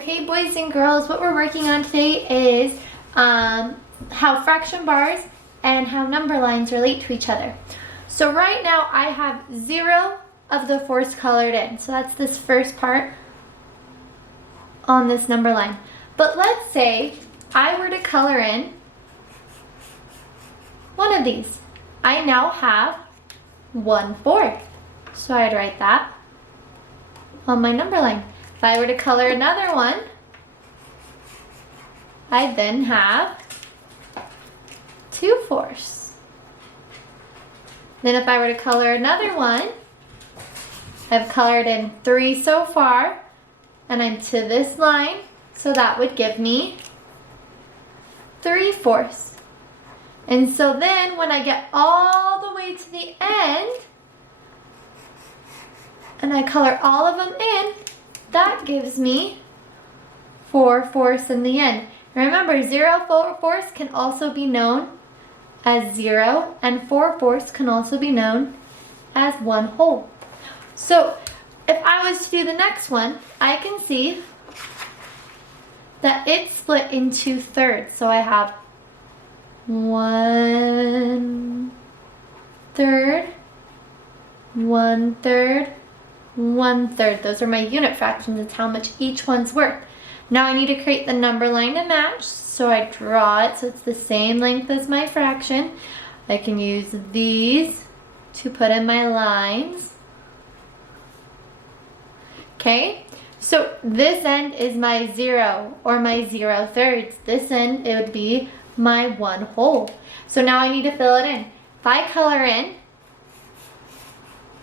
Okay, boys and girls, what we're working on today is how fraction bars and how number lines relate to each other. So right now I have 0 of the 4's colored in. So that's this first part on this number line. But let's say I were to color in one of these. I now have 1/4. So I'd write that on my number line. If I were to color another one, I then have 2/4. Then if I were to color another one, I've colored in 3 so far, and I'm to this line, so that would give me 3/4. And so then when I get all the way to the end, and I color all of them in, that gives me 4/4 in the end. Remember, 0/4 can also be known as 0, and 4/4 can also be known as 1/2. So if I was to do the next one, I can see that it's split into thirds. So I have 1/3, 1/3, 1/3. Those are my unit fractions. It's how much each one's worth. Now I need to create the number line to match, so I draw it so it's the same length as my fraction. I can use these to put in my lines. Okay, so this end is my 0 or my 0/3. This end, it would be my 1/2. So now I need to fill it in. If I color in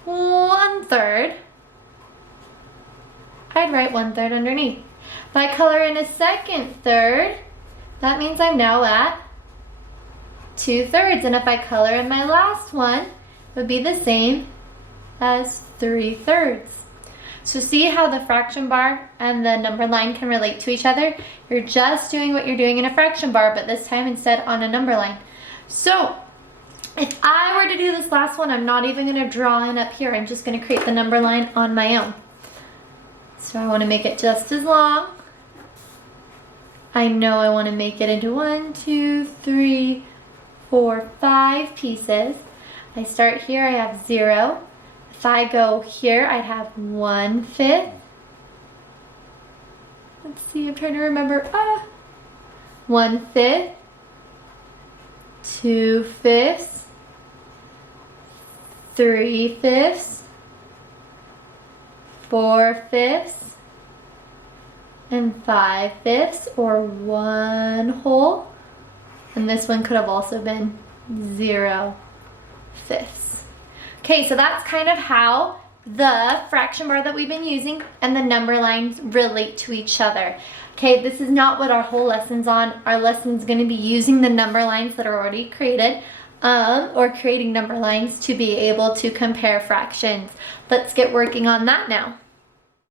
1/3, I'd write 1/3 underneath. If I color in a second third, that means I'm now at 2/3. And if I color in my last one, it would be the same as 3/3. So see how the fraction bar and the number line can relate to each other? You're just doing what you're doing in a fraction bar, but this time instead on a number line. So if I were to do this last one, I'm not even going to draw in up here. I'm just going to create the number line on my own. So I want to make it just as long. I know I want to make it into 1, 2, 3, 4, 5 pieces. I start here, I have 0. If I go here, I'd have 1/5. Let's see, I'm trying to remember. 1/5, 2/5, 3/5, 4/5, and 5/5, or 1/2. And this one could have also been 0/5. Okay, so that's kind of how the fraction bar that we've been using and the number lines relate to each other. Okay, this is not what our whole lesson's on. Our lesson's going to be using the number lines that are already created, or creating number lines to be able to compare fractions. Let's get working on that now.